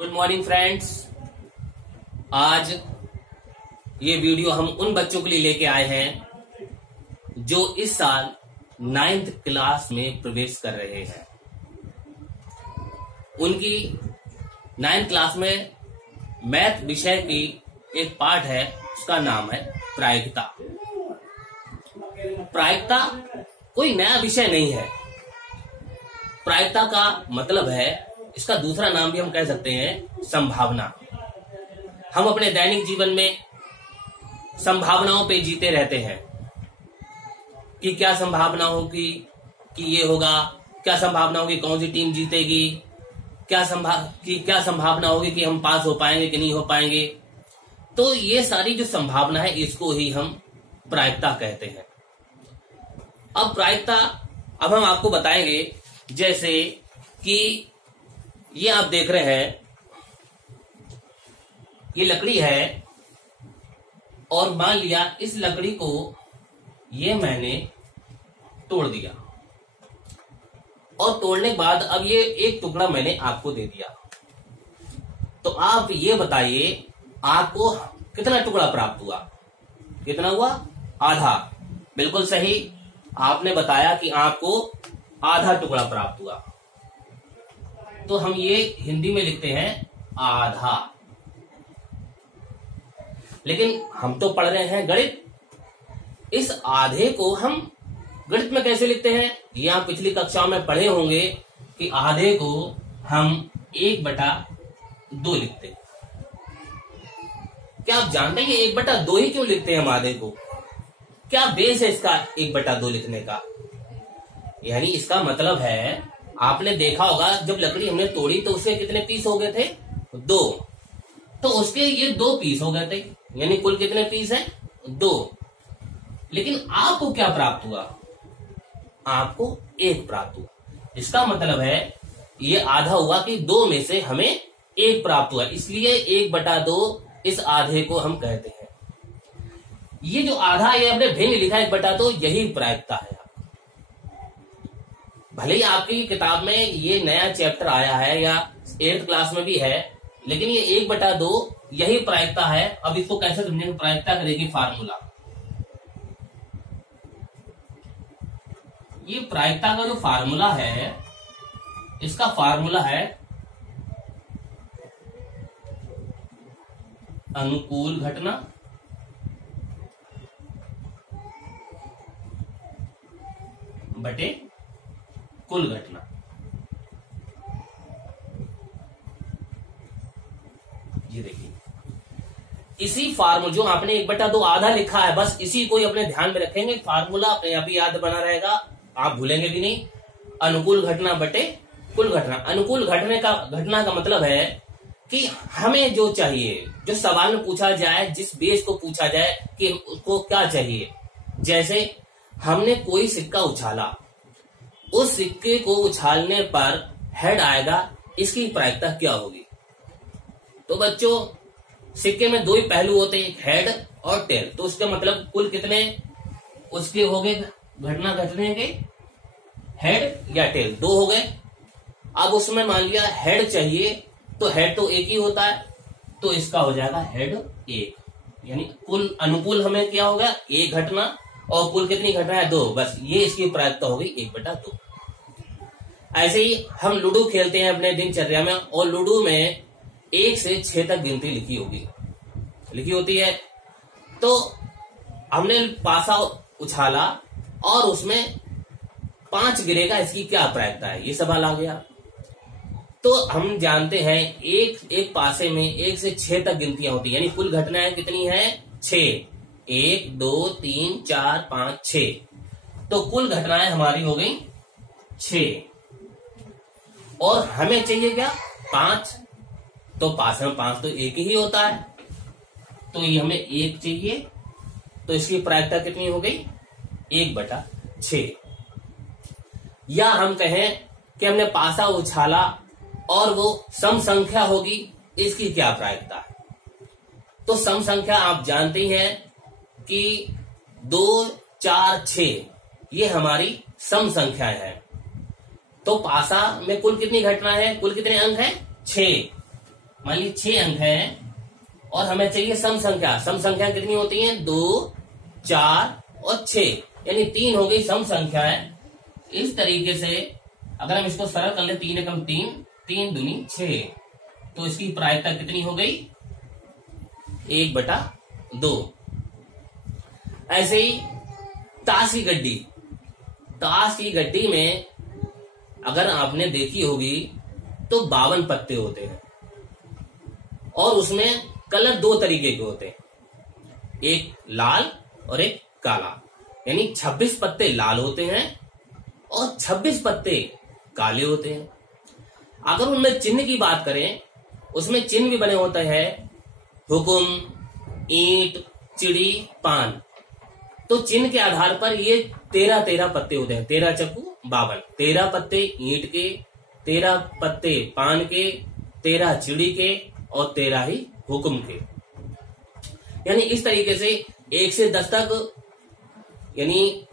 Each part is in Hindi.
Good morning friends. आज ये वीडियो हम उन बच्चों के लिए लेके आए हैं जो इस साल 9th क्लास में प्रवेश कर रहे हैं। उनकी 9th क्लास में मैथ विषय की एक पाठ है, उसका नाम है प्रायिकता। प्रायिकता कोई नया विषय नहीं है। प्रायिकता का मतलब है, इसका दूसरा नाम भी हम कह सकते हैं संभावना। हम अपने दैनिक जीवन में संभावनाओं पे जीते रहते हैं कि क्या संभावना होगी कि ये होगा, क्या संभावना होगी कौन सी टीम जीतेगी, क्या संभावना होगी कि हम पास हो पाएंगे कि नहीं हो पाएंगे। तो ये सारी जो संभावना है इसको ही हम प्रायिकता कहते हैं। अब प्रायिकता अब हम आपको बताएंगे, जैसे कि ये आप देख रहे हैं, ये लकड़ी है और मान लिया इस लकड़ी को ये मैंने तोड़ दिया और तोड़ने के बाद अब ये एक टुकड़ा मैंने आपको दे दिया। तो आप ये बताइए आपको कितना टुकड़ा प्राप्त हुआ? कितना हुआ? आधा। बिल्कुल सही, आपने बताया कि आपको आधा टुकड़ा प्राप्त हुआ। तो हम ये हिंदी में लिखते हैं आधा। लेकिन हम तो पढ़ रहे हैं गणित, इस आधे को हम गणित में कैसे लिखते हैं? ये आप पिछली कक्षाओं में पढ़े होंगे कि आधे को हम 1/2 लिखते हैं। क्या आप जानते हैं 1/2 ही क्यों लिखते हैं हम आधे को? क्या बेस है इसका 1/2 लिखने का? यानी इसका मतलब है, आपने देखा होगा जब लकड़ी हमने तोड़ी तो उसके कितने पीस हो गए थे? 2। तो उसके ये 2 पीस हो गए थे, यानी कुल कितने पीस हैं? 2। लेकिन आपको क्या प्राप्त हुआ? आपको 1 प्राप्त हुआ। इसका मतलब है ये आधा हुआ कि 2 में से हमें 1 प्राप्त हुआ, इसलिए 1/2 इस आधे को हम कहते हैं। ये जो आधा ये हमने भिन्न लिखा 1/2, यही प्रायिकता है। भले ही आपकी किताब में ये नया चैप्टर आया है या 8th क्लास में भी है, लेकिन ये 1/2 यही प्रायिकता है। अब इसको कैसे समझेंगे? प्रायिकता करेगी फार्मूला। ये प्रायिकता का जो फार्मूला है, इसका फार्मूला है अनुकूल घटना बटे कुल घटना। ये देखिए, इसी फार्मूला जो आपने 1/2 आधा लिखा है, बस इसी को ही अपने ध्यान में रखेंगे। फार्मूला अपने आप ही याद बना रहेगा, आप भूलेंगे भी नहीं। अनुकूल घटना बटे कुल घटना। अनुकूल घटना का मतलब है कि हमें जो चाहिए, जो सवाल में पूछा जाए, जिस बेस को पूछा जाए कि उसको क्या चाहिए। जैसे हमने कोई सिक्का उछाला, उस सिक्के को उछालने पर हेड आएगा, इसकी प्रायिकता क्या होगी? तो बच्चों, सिक्के में 2 ही पहलू होते हैं, एक हेड और टेल। तो उसका मतलब कुल कितने उसके हो गए घटना घटने के? हेड या टेल 2 हो गए। अब उसमें मान लिया हेड चाहिए, तो हेड तो 1 ही होता है, तो इसका हो जाएगा हेड 1। यानी कुल अनुकूल हमें क्या होगा? 1 घटना, और कुल कितनी घटना है? 2। बस ये इसकी प्रायिकता होगी 1/2। ऐसे ही हम लूडो खेलते हैं अपने दिनचर्या में, और लूडो में 1 से 6 तक गिनती लिखी होती है। तो हमने पासा उछाला और उसमें 5 गिरेगा, इसकी क्या प्रायिकता है? ये सवाल आ गया। तो हम जानते हैं एक पासे में 1 से 6 तक गिनतियां होती है, यानी कुल घटनाएं कितनी है? 6। 1 2 3 4 5 6। तो कुल घटनाएं हमारी हो गई 6, और हमें चाहिए क्या? 5। तो पास में 5 तो 1 ही होता है, तो ये हमें 1 चाहिए। तो इसकी प्रायिकता कितनी हो गई? 1/6। या हम कहें कि हमने पासा उछाला और वो सम संख्या होगी, इसकी क्या प्रायिकता है? तो सम संख्या आप जानते हैं कि 2 4 6 ये हमारी सम संख्या है। तो पासा में कुल कितनी घटना है? कुल कितने अंक हैं? 6। मान लीजिए 6 अंक हैं और हमें चाहिए सम संख्या। सम संख्या कितनी होती है? 2, 4 और 6, यानी 3 हो गई सम संख्या है। इस तरीके से अगर हम इसको सरल कर ले, 3 एकम 3, 3 दूनी 6, तो इसकी प्रायिकता कितनी हो गई? 1/2। ऐसे ही ताश की गड्डी, ताश की गड्डी में अगर आपने देखी होगी तो 52 पत्ते होते हैं और उसमें कलर 2 तरीके के होते हैं, एक लाल और एक काला, यानी 26 पत्ते लाल होते हैं और 26 पत्ते काले होते हैं। अगर उनमें चिन्ह की बात करें, उसमें चिन्ह भी बने होते हैं, हुकुम, ईंट, चिड़ी, पान। तो चिन्ह के आधार पर ये 13 पत्ते होते हैं। 13 चक्कू 52, 13 पत्ते ईंट के, 13 पत्ते पान के, 13 चिड़ी के और 13 ही हुकुम के। यानी इस तरीके से 1 से 10 तक, यानी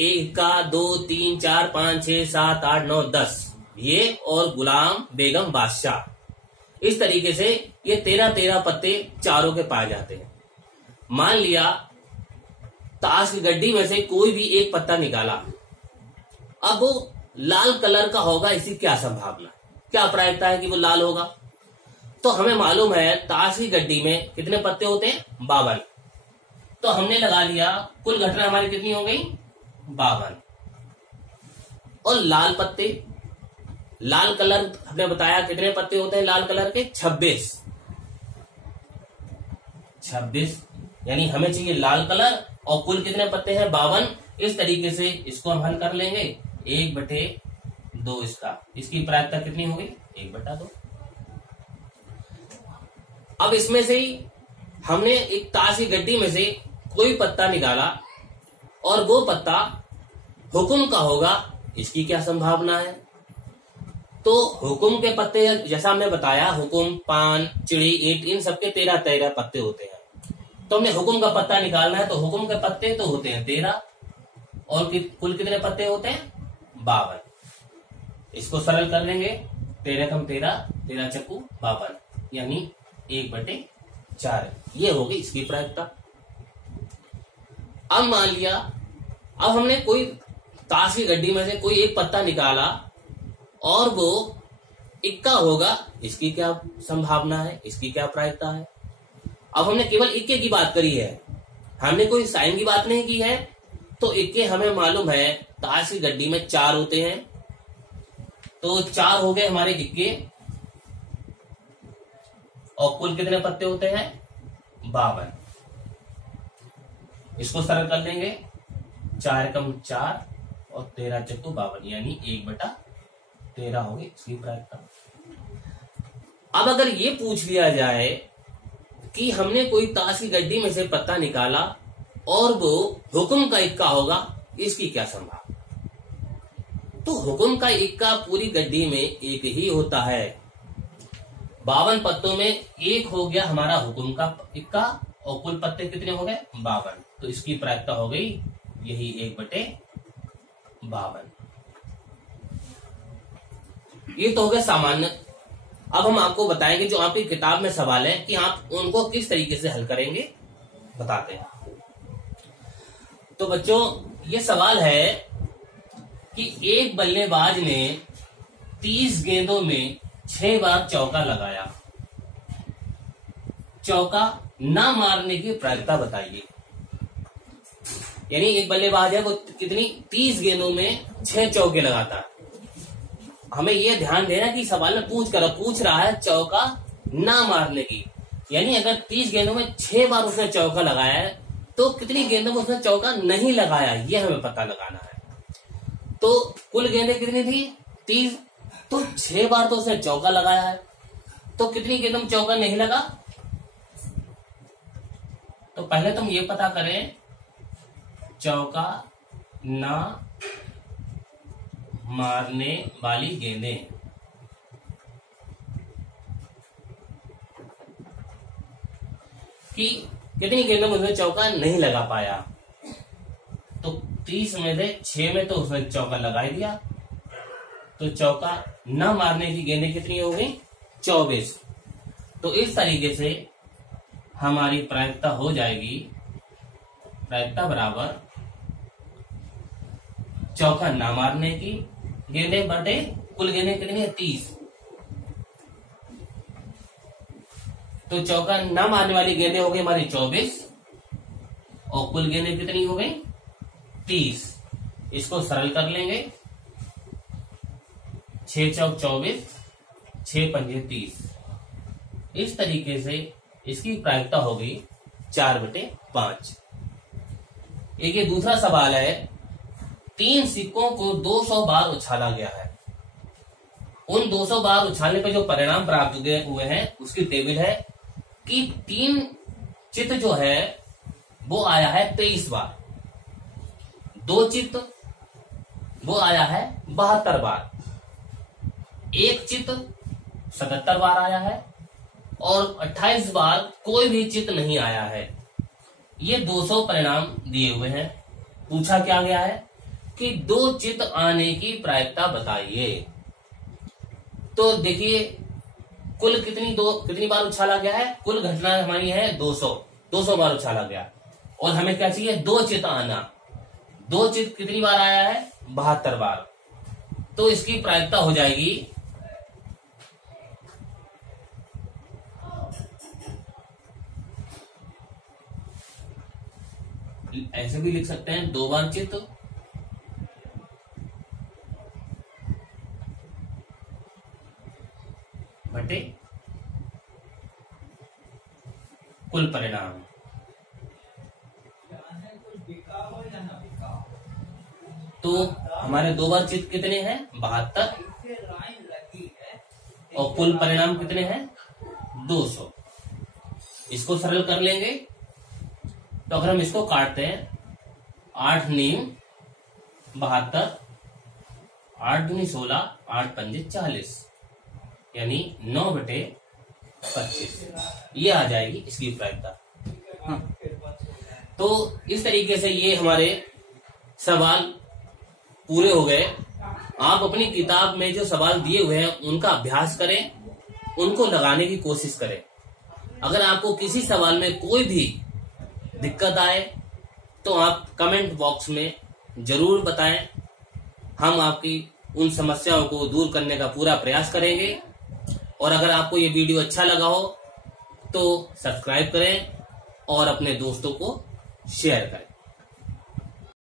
1 का 2, 3, 4, 5, 6, 7, 8, 9, 10 ये और गुलाम, बेगम, बादशाह, इस तरीके से ये 13 पत्ते चारों के पाए जाते हैं। मान लिया ताश की गड्डी में से कोई भी एक पत्ता निकाला, अब वो लाल कलर का होगा, इसकी क्या संभावना, क्या प्रायिकता है कि वो लाल होगा? तो हमें मालूम है ताश की गड्डी में कितने पत्ते होते हैं? 52। तो हमने लगा लिया कुल घटना हमारी कितनी हो गई? 52। और लाल पत्ते, लाल कलर हमने बताया कितने पत्ते होते हैं लाल कलर के? 26, यानी हमें चाहिए लाल कलर और कुल कितने पत्ते हैं? 52। इस तरीके से इसको हम हल कर लेंगे, 1/2 इसका, इसकी प्रायिकता कितनी होगी? 1/2। अब इसमें से ही हमने एक ताश की गड्डी में से कोई पत्ता निकाला और वो पत्ता हुकुम का होगा, इसकी क्या संभावना है? तो हुकुम के पत्ते जैसा हमने बताया, हुकुम, पान, चिड़ी, ईंट, इन सबके 13 पत्ते होते हैं। तो हमने हुकुम का पत्ता निकालना है, तो हुकुम के पत्ते तो होते हैं 13 और कुल कितने पत्ते होते हैं? 52। इसको सरल कर लेंगे, 13 कम 13, 13 चक्कू 52, यानी 1/4 ये होगी इसकी प्रायिकता। अब मान लिया, अब हमने कोई ताश की गड्डी में से कोई एक पत्ता निकाला और वो इक्का होगा, इसकी क्या संभावना है, इसकी क्या प्रायिकता है? अब हमने केवल इक्के की बात करी है, हमने कोई साइन की बात नहीं की है। तो इक्के हमें मालूम है ताश की गड्डी में 4 होते हैं, तो 4 हो गए हमारे इक्के और कुल कितने पत्ते होते हैं? 52। इसको सरल कर लेंगे, 4 कम 4 और 13 चक्कू 52, यानी 1/13 होगी इसकी प्रायिकता। अब अगर ये पूछ लिया जाए कि हमने कोई ताश की गड्डी में से पत्ता निकाला और वो हुकुम का इक्का होगा, इसकी क्या संभावना? तो हुकुम का इक्का पूरी गड्डी में एक ही होता है। 52 पत्तों में एक हो गया हमारा हुकुम का इक्का और कुल पत्ते कितने हो गए? 52। तो इसकी प्रायिकता हो गई यही 1/52। ये तो हो गया सामान्य। अब हम आपको बताएंगे जो आपकी किताब में सवाल है कि आप उनको किस तरीके से हल करेंगे, बताते हैं। तो बच्चों ये सवाल है कि एक बल्लेबाज ने 30 गेंदों में 6 बार चौका लगाया, चौका ना मारने की प्रायिकता बताइए। यानी एक बल्लेबाज है, वो कितनी 30 गेंदों में 6 चौके लगाता है। हमें यह ध्यान देना कि सवाल में पूछ रहा है चौका ना मारने की, यानी अगर 30 गेंदों में 6 बार उसने चौका लगाया है तो कितनी गेंदों में उसने चौका नहीं लगाया, यह हमें पता लगाना है। तो कुल गेंदें कितनी थी? 30, तो 6 बार तो उसने चौका लगाया है, तो कितनी गेंदों में चौका नहीं लगा? तो पहले तुम ये पता करें चौका ना मारने वाली गेंदें, कि कितनी गेंदों में उसने चौका नहीं लगा पाया। तो 30 में से 6 में तो उसने चौका लगा ही दिया, तो चौका न मारने की गेंदें कितनी हो गई? 24। तो इस तरीके से हमारी प्रायिकता हो जाएगी, प्रायिकता बराबर चौका ना मारने की गेंदे बटे कुल गेंदें कितनी है 30। तो चौका ना मारने वाली गेंदें हो गई हमारी 24 और कुल गेंदें कितनी हो गई 30। इसको सरल कर लेंगे, 6 चौक 24, 6 पंजे 30। इस तरीके से इसकी प्रायिकता होगी 4/5। एक ये दूसरा सवाल है, 3 सिक्कों को 200 बार उछाला गया है। उन 200 बार उछालने पर जो परिणाम प्राप्त हुए हैं उसकी टेबल है कि 3 चित्त जो है वो आया है 23 बार, 2 चित्त वो आया है 72 बार, 1 चित्त 77 बार आया है और 28 बार कोई भी चित्त नहीं आया है। ये 200 परिणाम दिए हुए हैं। पूछा क्या गया है कि 2 चित्त आने की प्रायिकता बताइए। तो देखिए कुल कितनी बार उछाला गया है, कुल घटना हमारी है 200 बार उछाला गया और हमें क्या चाहिए 2 चित्त आना। 2 चित्त कितनी बार आया है 72 बार। तो इसकी प्रायिकता हो जाएगी ऐसे भी लिख सकते हैं 2 बार चित्त बटे कुल परिणाम। तो हमारे 2 बार चित्त कितने हैं 72 और कुल परिणाम कितने हैं 200। इसको सरल कर लेंगे तो अगर हम इसको काटते हैं 8 नीम 72, 8 दूनी 16, 8 पंजे 40 यानी 9/25 ये आ जाएगी इसकी प्रायिकता। हाँ। तो इस तरीके से ये हमारे सवाल पूरे हो गए। आप अपनी किताब में जो सवाल दिए हुए हैं उनका अभ्यास करें, उनको लगाने की कोशिश करें। अगर आपको किसी सवाल में कोई भी दिक्कत आए तो आप कमेंट बॉक्स में जरूर बताएं। हम आपकी उन समस्याओं को दूर करने का पूरा प्रयास करेंगे। और अगर आपको ये वीडियो अच्छा लगा हो तो सब्सक्राइब करें और अपने दोस्तों को शेयर करें।